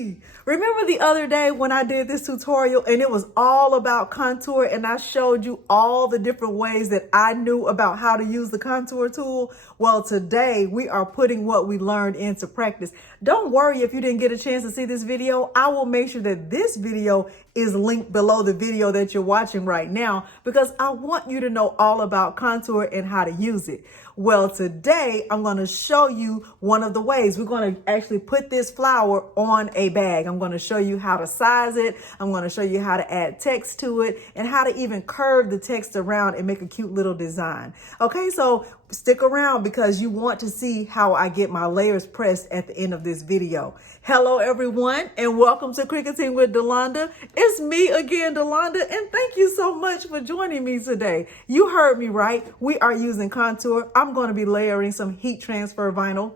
everybody. Remember the other day when I did this tutorial and it was all about contour and I showed you all the different ways that I knew about how to use the contour tool? Well, today we are putting what we learned into practice. Don't worry if you didn't get a chance to see this video. I will make sure that this video is linked below the video that you're watching right now because I want you to know all about contour and how to use it. Well, today I'm going to show you one of the ways. We're going to actually put this flower on a bag. I'm going to show you how to size it. I'm going to show you how to add text to it and how to even curve the text around and make a cute little design. Okay, so stick around because you want to see how I get my layers pressed at the end of this video. Hello, everyone, and welcome to Cricketing with Delonda. It's me again, Delonda, and thank you so much for joining me today. You heard me right. We are using contour. I'm going to be layering some heat transfer vinyl,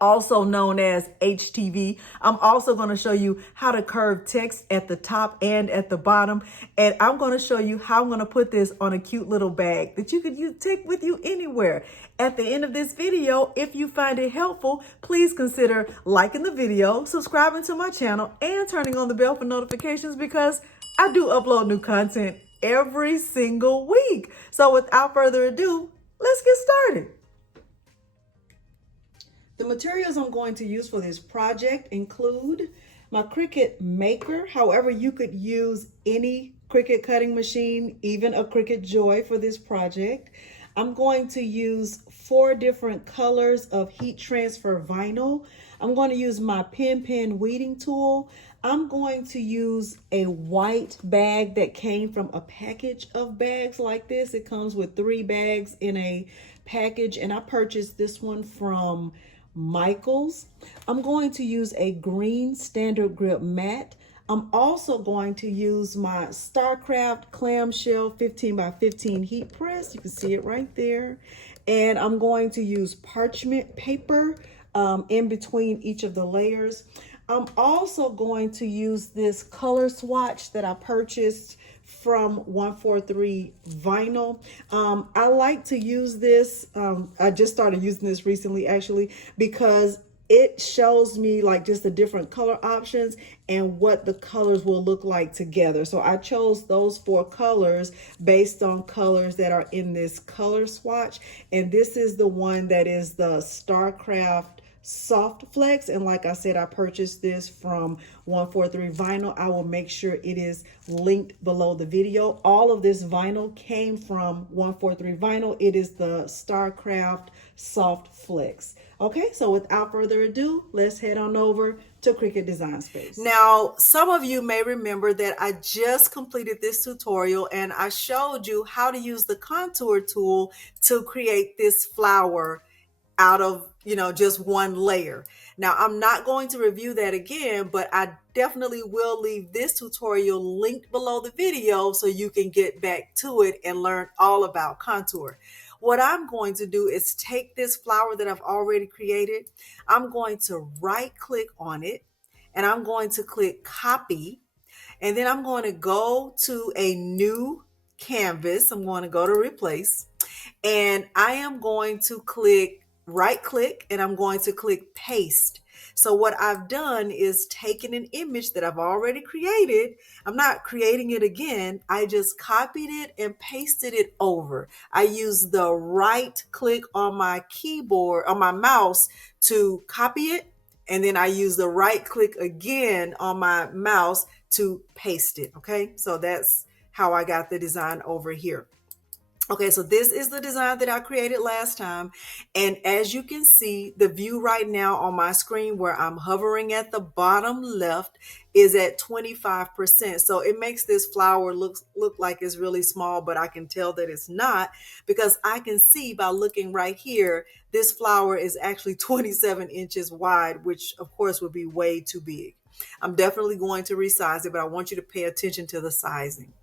also known as HTV. I'm also going to show you how to curve text at the top and at the bottom. And I'm going to show you how I'm going to put this on a cute little bag that you could take with you anywhere. At the end of this video, if you find it helpful, please consider liking the video, subscribing to my channel, and turning on the bell for notifications because I do upload new content every single week. So without further ado, let's get started. The materials I'm going to use for this project include my Cricut Maker. However, you could use any Cricut cutting machine, even a Cricut Joy for this project. I'm going to use 4 different colors of heat transfer vinyl. I'm going to use my pen weeding tool. I'm going to use a white bag that came from a package of bags like this. It comes with 3 bags in a package, and I purchased this one from Michaels. I'm going to use a green standard grip mat. I'm also going to use my StarCraft clamshell 15 by 15 heat press. You can see it right there. And I'm going to use parchment paper in between each of the layers. I'm also going to use this color swatch that I purchased from 143 Vinyl. I like to use this. I just started using this recently actually because it shows me like just the different color options and what the colors will look like together. So I chose those 4 colors based on colors that are in this color swatch. And this is the one that is the StarCraft Soft Flex, and like I said, I purchased this from 143 Vinyl. I will make sure it is linked below the video. All of this vinyl came from 143 Vinyl. It is the StarCraft Soft Flex. Okay, so without further ado, let's head on over to Cricut Design Space. Now, some of you may remember that I just completed this tutorial and I showed you how to use the contour tool to create this flower out of, just one layer. Now, I'm not going to review that again, but I definitely will leave this tutorial linked below the video so you can get back to it and learn all about contour. What I'm going to do is take this flower that I've already created. I'm going to right click on it and I'm going to click copy. And then I'm going to go to a new canvas. I'm going to go to replace and I am going to right click and I'm going to click paste. So what I've done is taken an image that I've already created. I'm not creating it again. I just copied it and pasted it over. I use the right click on my keyboard, on my mouse to copy it. And then I use the right click again on my mouse to paste it. Okay, so that's how I got the design over here. Okay, so this is the design that I created last time. And as you can see, the view right now on my screen where I'm hovering at the bottom left is at 25%. So it makes this flower look like it's really small, but I can tell that it's not because I can see by looking right here, this flower is actually 27 inches wide, which of course would be way too big. I'm definitely going to resize it, but I want you to pay attention to the sizing.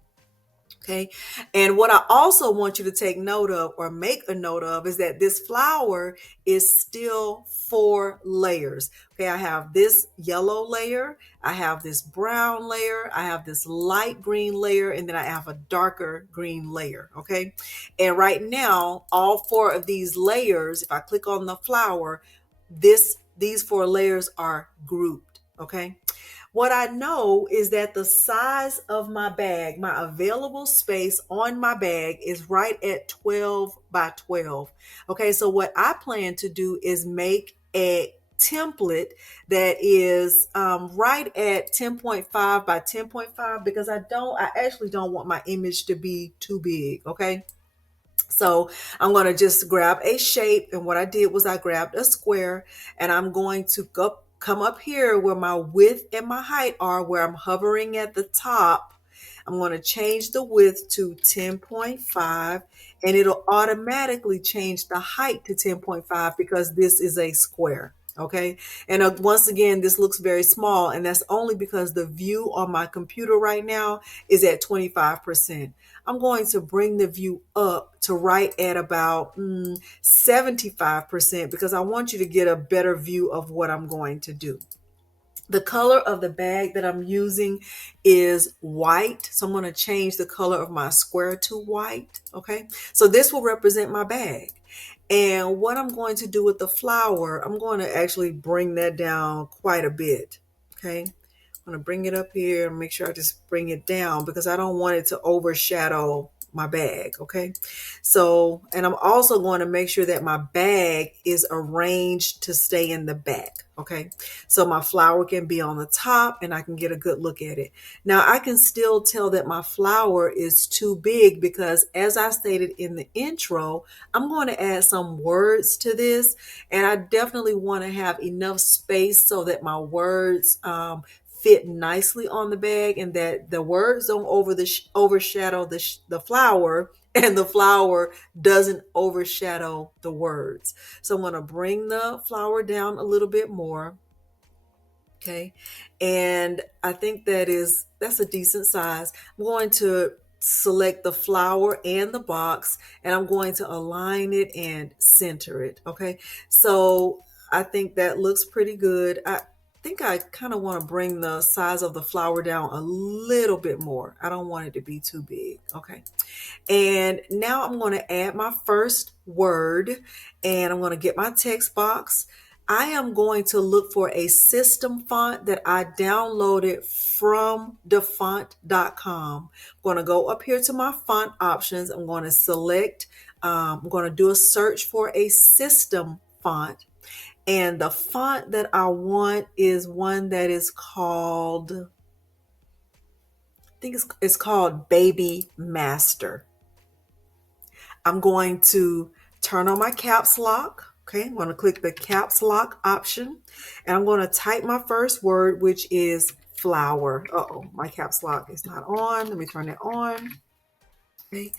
Okay. And what I also want you to take note of or make a note of is that this flower is still 4 layers. Okay. I have this yellow layer. I have this brown layer. I have this light green layer. And then I have a darker green layer. Okay. And right now, all 4 of these layers, if I click on the flower, these 4 layers are grouped. Okay. What I know is that the size of my bag, my available space on my bag is right at 12 by 12. Okay, so what I plan to do is make a template that is right at 10.5 by 10.5 because I actually don't want my image to be too big. Okay. So I'm going to just grab a shape. And what I did was I grabbed a square and I'm going to come up here where my width and my height are, where I'm hovering at the top. I'm going to change the width to 10.5 and it'll automatically change the height to 10.5 because this is a square. Okay. And once again, this looks very small, and that's only because the view on my computer right now is at 25%. I'm going to bring the view up to right at about 75% because I want you to get a better view of what I'm going to do. The color of the bag that I'm using is white. So I'm going to change the color of my square to white. Okay. So this will represent my bag. And what I'm going to do with the flower, I'm going to actually bring that down quite a bit. Okay. I'm going to bring it up here and make sure I just bring it down because I don't want it to overshadow my bag. Okay. So, and I'm also going to make sure that my bag is arranged to stay in the back. Okay. So my flower can be on the top and I can get a good look at it. Now I can still tell that my flower is too big because, as I stated in the intro, I'm going to add some words to this, and I definitely want to have enough space so that my words fit nicely on the bag and that the words don't overshadow the flower and the flower doesn't overshadow the words. So I'm going to bring the flower down a little bit more. Okay. And I think that's a decent size. I'm going to select the flower and the box, and I'm going to align it and center it. Okay. So I think that looks pretty good. I think I kind of want to bring the size of the flower down a little bit more. I don't want it to be too big. Okay. And now I'm going to add my first word, and I'm going to get my text box. I am going to look for a system font that I downloaded from dafont.com. I'm going to go up here to my font options. I'm going to select, I'm going to do a search for a system font. And the font that I want is one that is called, I think it's called Baby Master. I'm going to turn on my caps lock. Okay, I'm going to click the caps lock option and I'm going to type my first word, which is flower. Uh-oh, my caps lock is not on. Let me turn it on. Okay.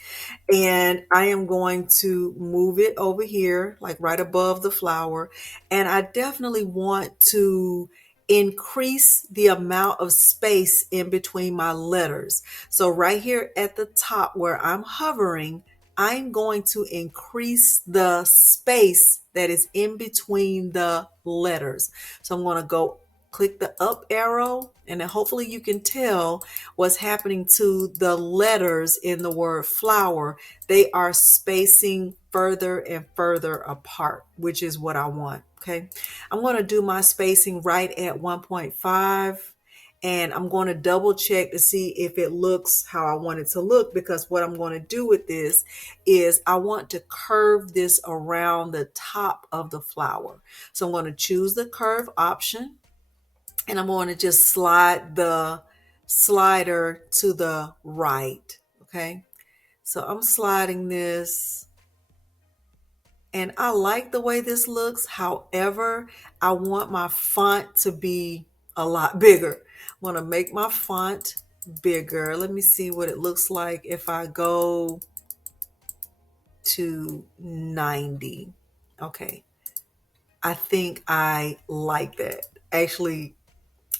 And I am going to move it over here, like right above the flower. And I definitely want to increase the amount of space in between my letters. So right here at the top where I'm hovering, I'm going to increase the space that is in between the letters. So I'm going to go click the up arrow, and then hopefully you can tell what's happening to the letters in the word flower. They are spacing further and further apart, which is what I want. Okay. I'm going to do my spacing right at 1.5. And I'm going to double check to see if it looks how I want it to look, because what I'm going to do with this is I want to curve this around the top of the flower. So I'm going to choose the curve option, and I'm going to just slide the slider to the right. Okay. So I'm sliding this, and I like the way this looks. However, I want my font to be a lot bigger. I want to make my font bigger. Let me see what it looks like if I go to 90. Okay. I think I like that. Actually,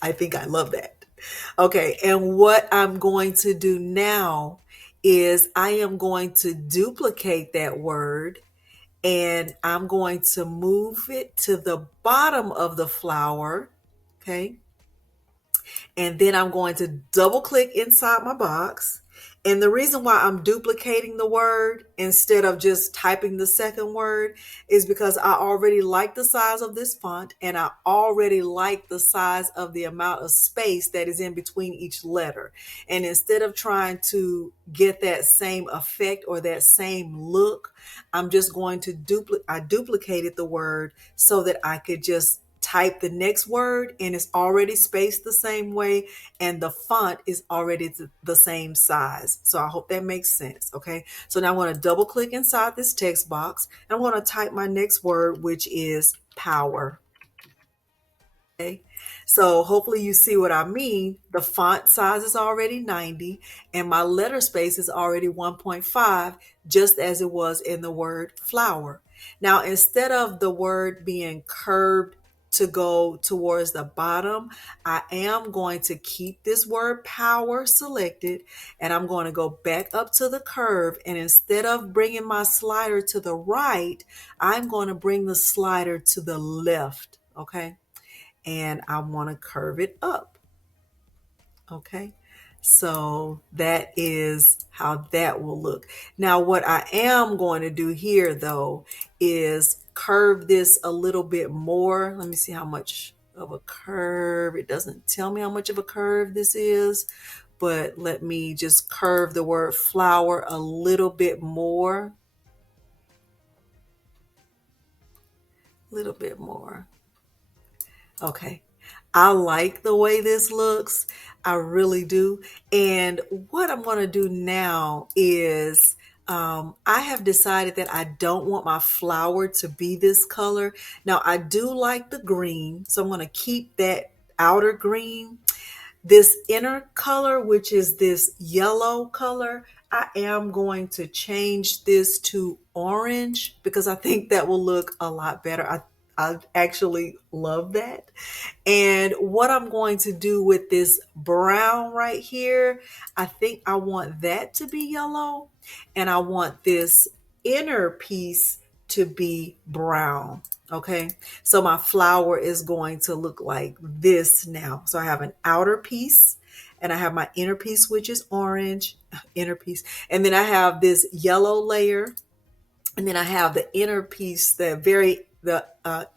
I think I love that. Okay. And what I'm going to do now is I am going to duplicate that word, and I'm going to move it to the bottom of the flower. Okay. And then I'm going to double click inside my box, And the reason why I'm duplicating the word instead of just typing the second word is because I already like the size of this font and I already like the size of the amount of space that is in between each letter. And instead of trying to get that same effect or that same look, I'm just going to I duplicated the word so that I could just type the next word and it's already spaced the same way and the font is already the same size. So I hope that makes sense. Okay. So now I want to double click inside this text box and I want to type my next word, which is power. Okay. So hopefully you see what I mean. The font size is already 90 and my letter space is already 1.5, just as it was in the word flower. Now, instead of the word being curved to go towards the bottom, I am going to keep this word power selected and I'm going to go back up to the curve. And instead of bringing my slider to the right, I'm going to bring the slider to the left. Okay. And I want to curve it up. Okay. So that is how that will look. Now, what I am going to do here though, is curve this a little bit more. Let me see how much of a curve. It doesn't tell me how much of a curve this is, but let me just curve the word flower a little bit more. A little bit more. Okay. I like the way this looks. I really do. And what I'm going to do now is I have decided that I don't want my flower to be this color. Now, I do like the green, so I'm going to keep that outer green. This inner color, which is this yellow color, I am going to change this to orange because I think that will look a lot better. I actually love that. And what I'm going to do with this brown right here, I think I want that to be yellow and I want this inner piece to be brown. Okay, so my flower is going to look like this now. So I have an outer piece and I have my inner piece, which is orange, inner piece. And then I have this yellow layer and then I have the inner piece, the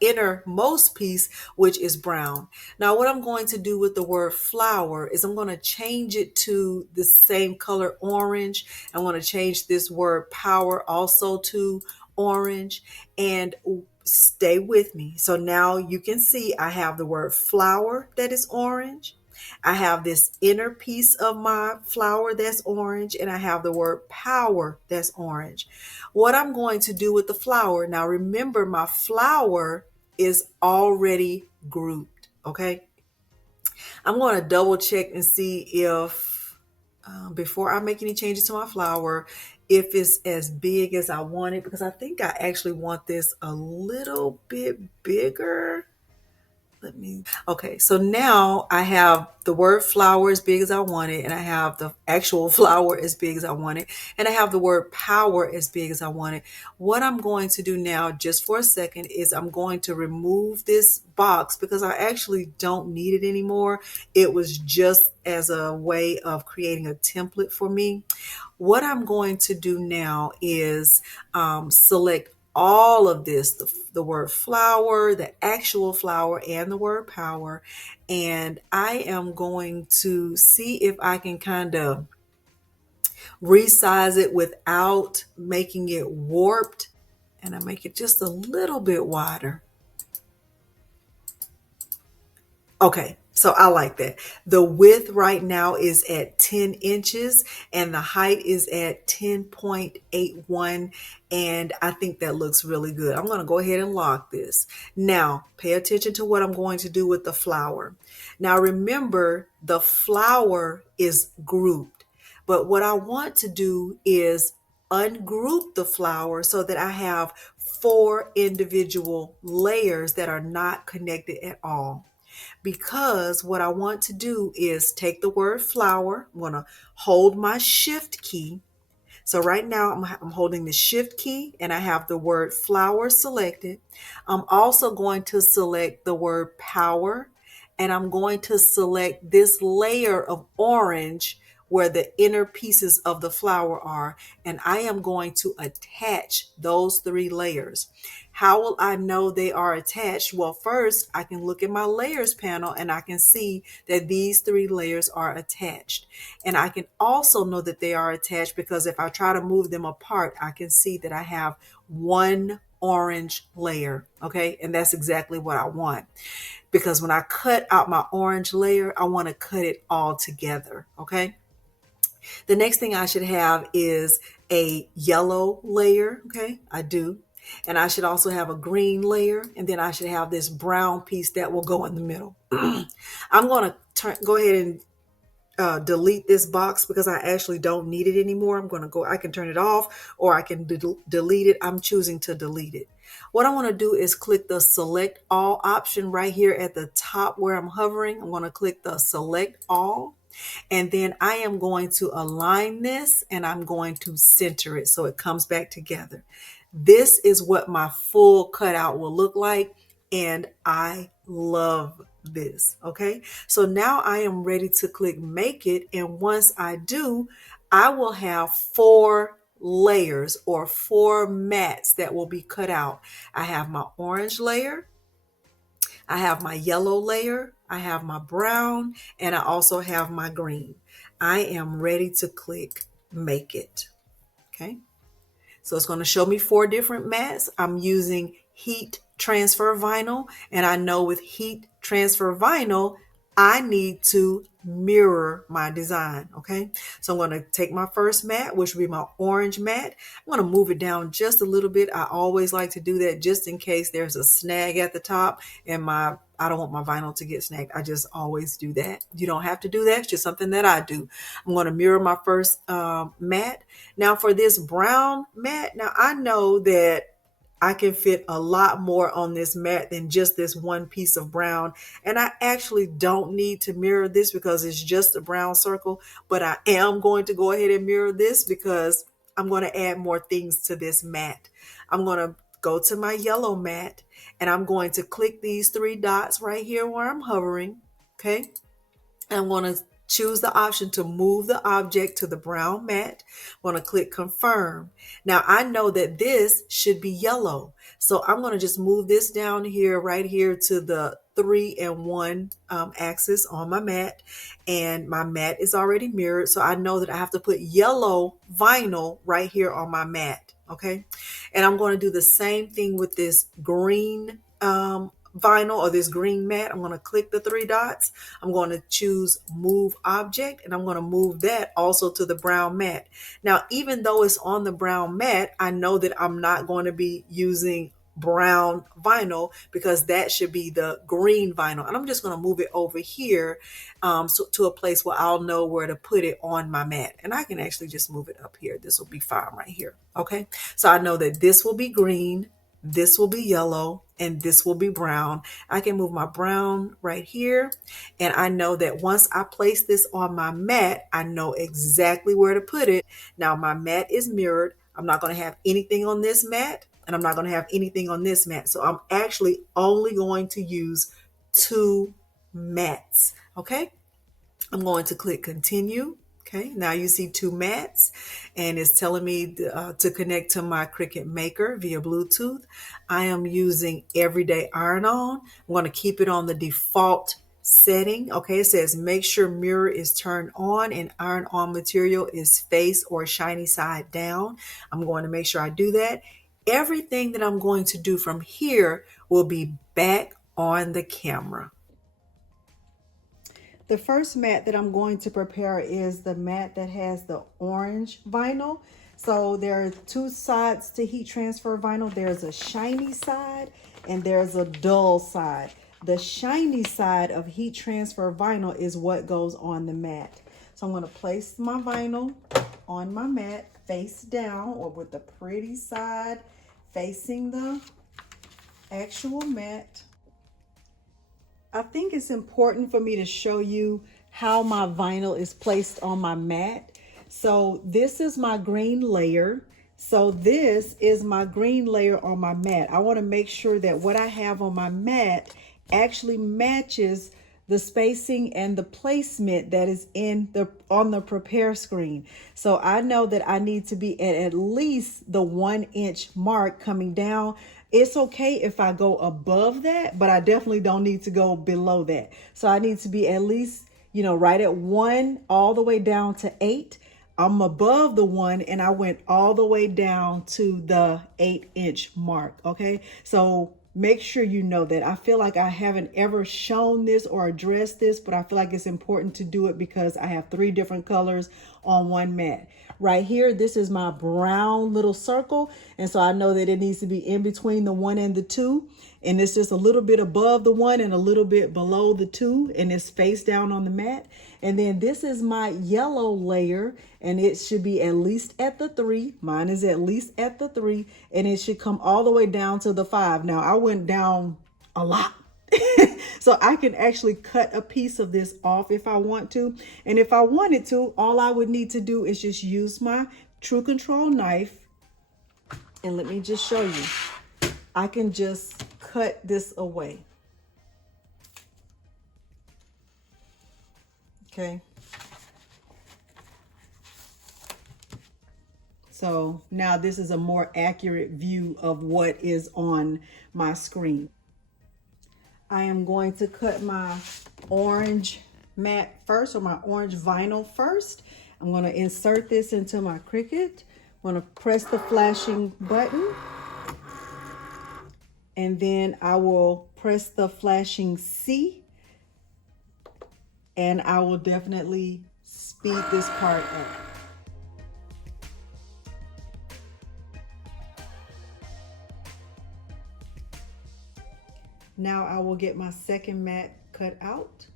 innermost piece, which is brown. Now, what I'm going to do with the word flower is I'm going to change it to the same color orange. I want to change this word power also to orange and stay with me. So now you can see I have the word flower that is orange. I have this inner piece of my flower that's orange, and I have the word power that's orange. What I'm going to do with the flower, now remember my flower is already grouped, okay? I'm going to double check and see if, before I make any changes to my flower, if it's as big as I want it, because I think I actually want this a little bit bigger. Okay, so now I have the word flower as big as I want it, and I have the actual flower as big as I want it, and I have the word power as big as I want it. What I'm going to do now, just for a second, is I'm going to remove this box because I actually don't need it anymore. It was just as a way of creating a template for me. What I'm going to do now is select all of this, the word flower, the actual flower, and the word power. And I am going to see if I can kind of resize it without making it warped. And I make it just a little bit wider. Okay, so I like that. The width right now is at 10 inches and the height is at 10.81. And I think that looks really good. I'm going to go ahead and lock this. Now, pay attention to what I'm going to do with the flower. Now, remember, the flower is grouped. But what I want to do is ungroup the flower so that I have 4 individual layers that are not connected at all. Because what I want to do is take the word flower. I'm going to hold my shift key. So right now I'm holding the shift key and I have the word flower selected. I'm also going to select the word power and I'm going to select this layer of orange, where the inner pieces of the flower are, and I am going to attach those 3 layers. How will I know they are attached? Well, first I can look at my layers panel and I can see that these 3 layers are attached. And I can also know that they are attached because if I try to move them apart, I can see that I have one orange layer. Okay, and that's exactly what I want, because when I cut out my orange layer, I want to cut it all together. Okay, the next thing I should have is a yellow layer. Okay, I do. And I should also have a green layer, and then I should have this brown piece that will go in the middle. I'm going to go ahead and delete this box because I actually don't need it anymore. I can turn it off or I can delete it. I'm choosing to delete it. What I want to do is click the select all option right here at the top where I'm hovering. I'm going to click the select all. And then I am going to align this and I'm going to center it so it comes back together. This is what my full cutout will look like. And I love this. Okay. So now I am ready to click make it. And once I do, I will have 4 layers or 4 mats that will be cut out. I have my orange layer. I have my yellow layer, I have my brown, and I also have my green. I am ready to click make it. Okay. So it's going to show me 4 different mats. I'm using heat transfer vinyl, and I know with heat transfer vinyl, I need to mirror my design. Okay. So I'm going to take my first mat, which will be my orange mat. I'm going to move it down just a little bit. I always like to do that just in case there's a snag at the top and I don't want my vinyl to get snagged. I just always do that. You don't have to do that. It's just something that I do. I'm going to mirror my first mat. Now for this brown mat, now I know that I can fit a lot more on this mat than just this one piece of brown. And I actually don't need to mirror this because it's just a brown circle, but I am going to go ahead and mirror this because I'm going to add more things to this mat. I'm going to go to my yellow mat and I'm going to click these 3 dots right here where I'm hovering. Okay. And I'm going to choose the option to move the object to the brown mat. I'm going to click confirm. Now I know that this should be yellow. So I'm going to just move this down here, right here to the 3 and 1 axis on my mat. And my mat is already mirrored. So I know that I have to put yellow vinyl right here on my mat. Okay. And I'm going to do the same thing with this green vinyl or this green mat. I'm going to click the 3 dots. I'm going to choose move object and I'm going to move that also to the brown mat. Now, even though it's on the brown mat, I know that I'm not going to be using brown vinyl because that should be the green vinyl. And I'm just going to move it over here so to a place where I'll know where to put it on my mat. And I can actually just move it up here. This will be fine right here. Okay. So I know that this will be green, this will be yellow, and this will be brown. I can move my brown right here. And I know that once I place this on my mat, I know exactly where to put it. Now my mat is mirrored. I'm not going to have anything on this mat and I'm not going to have anything on this mat. So I'm actually only going to use 2 mats. Okay. I'm going to click continue. Okay, now you see 2 mats and it's telling me to connect to my Cricut Maker via Bluetooth. I am using everyday iron on. I'm going to keep it on the default setting. Okay, it says make sure mirror is turned on and iron on material is face or shiny side down. I'm going to make sure I do that. Everything that I'm going to do from here will be back on the camera. The first mat that I'm going to prepare is the mat that has the orange vinyl. So there are 2 sides to heat transfer vinyl. There's a shiny side and there's a dull side. The shiny side of heat transfer vinyl is what goes on the mat. So I'm going to place my vinyl on my mat face down or with the pretty side facing the actual mat. I think it's important for me to show you how my vinyl is placed on my mat. So this is my green layer. So this is my green layer on my mat. I want to make sure that what I have on my mat actually matches the spacing and the placement that is on the prepare screen. So I know that I need to be at least the 1 inch mark coming down. It's okay if I go above that, but I definitely don't need to go below that. So I need to be at least, you know, right at 1 all the way down to 8. I'm above the 1 and I went all the way down to the 8 inch mark. Okay, so make sure you know that. I feel like I haven't ever shown this or addressed this, but I feel like it's important to do it because I have 3 different colors on one mat. Right here, this is my brown little circle. And so I know that it needs to be in between the 1 and the 2. And it's just a little bit above the 1 and a little bit below the 2. And it's face down on the mat. And then this is my yellow layer. And it should be at least at the 3. Mine is at least at the 3. And it should come all the way down to the 5. Now, I went down a lot. So I can actually cut a piece of this off if I want to. And if I wanted to, all I would need to do is just use my True Control knife. And let me just show you. I can just cut this away. Okay. So now this is a more accurate view of what is on my screen. I am going to cut my orange mat first, or my orange vinyl first. I'm going to insert this into my Cricut. I'm going to press the flashing button. And then I will press the flashing C. And I will definitely speed this part up. Now I will get my second mat cut out.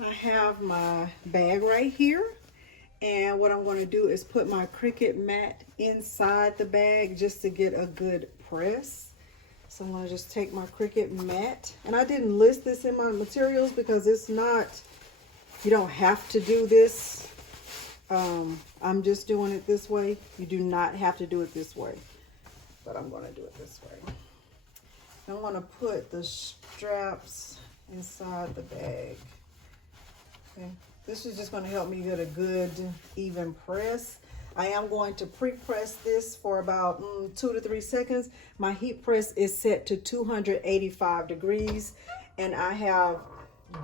I have my bag right here. And what I'm going to do is put my Cricut mat inside the bag just to get a good press. So I'm going to just take my Cricut mat. And I didn't list this in my materials because it's not, you don't have to do this. I'm just doing it this way. You do not have to do it this way. But I'm going to do it this way. I'm going to put the straps inside the bag. Okay. This is just going to help me get a good even press. I am going to pre-press this for about 2 to 3 seconds. My heat press is set to 285 degrees, and I have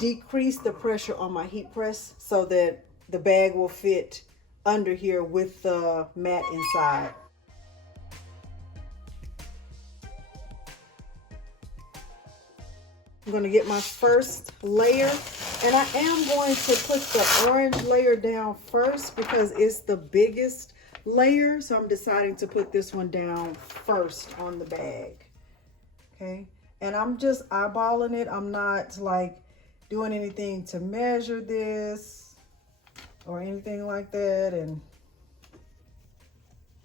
decreased the pressure on my heat press so that the bag will fit under here with the mat inside. I'm going to get my first layer, and I am going to put the orange layer down first because it's the biggest layer. So I'm deciding to put this one down first on the bag. Okay. And I'm just eyeballing it. I'm not like doing anything to measure this or anything like that. And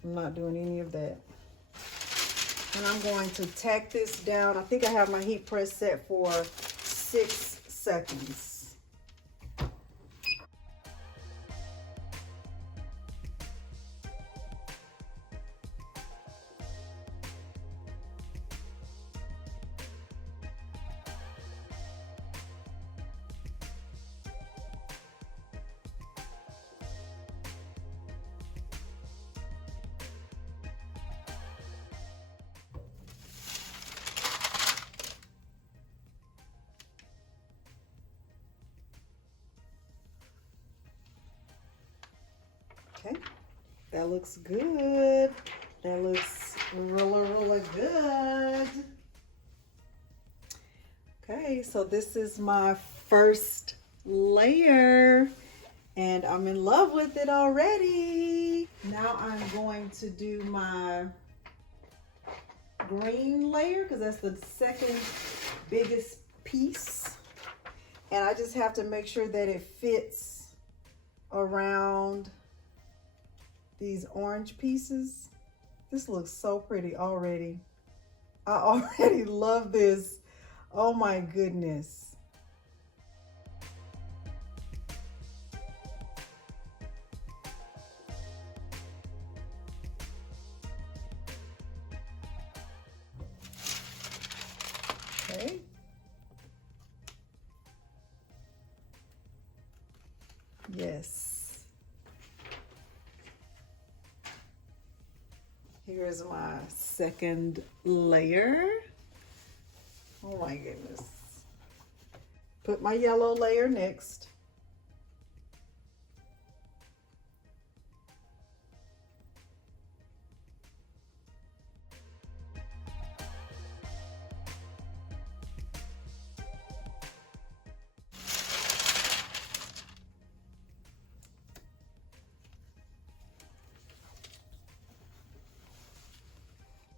I'm not doing any of that. And I'm going to tack this down. I think I have my heat press set for 6 seconds. Okay, that looks good. That looks really, really good. Okay, so this is my first layer, and I'm in love with it already. Now I'm going to do my green layer because that's the second biggest piece. And I just have to make sure that it fits around these orange pieces. This looks so pretty already. I already love this. Oh my goodness. Okay. Yes. Here's my second layer. Oh my goodness. Put my yellow layer next.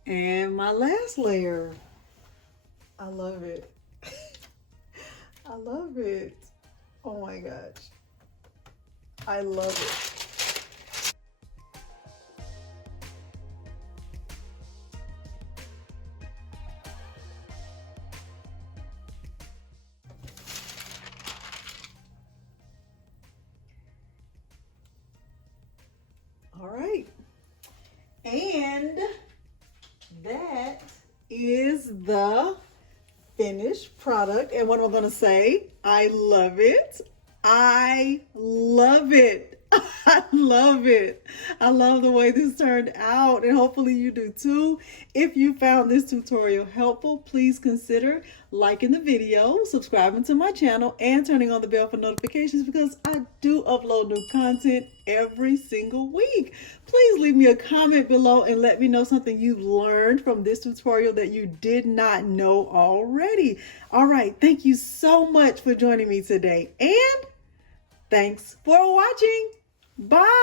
And my last layer. I love it. I love it. Oh my gosh. I love it. All right. And that is the finished product. And what am I going to say? I love it. I love it. I love it. I love the way this turned out, and hopefully you do too. If you found this tutorial helpful, please consider liking the video, subscribing to my channel, and turning on the bell for notifications, because I do upload new content every single week. Please leave me a comment below and let me know something you learned from this tutorial that you did not know already. All right, thank you so much for joining me today, and thanks for watching. Bye.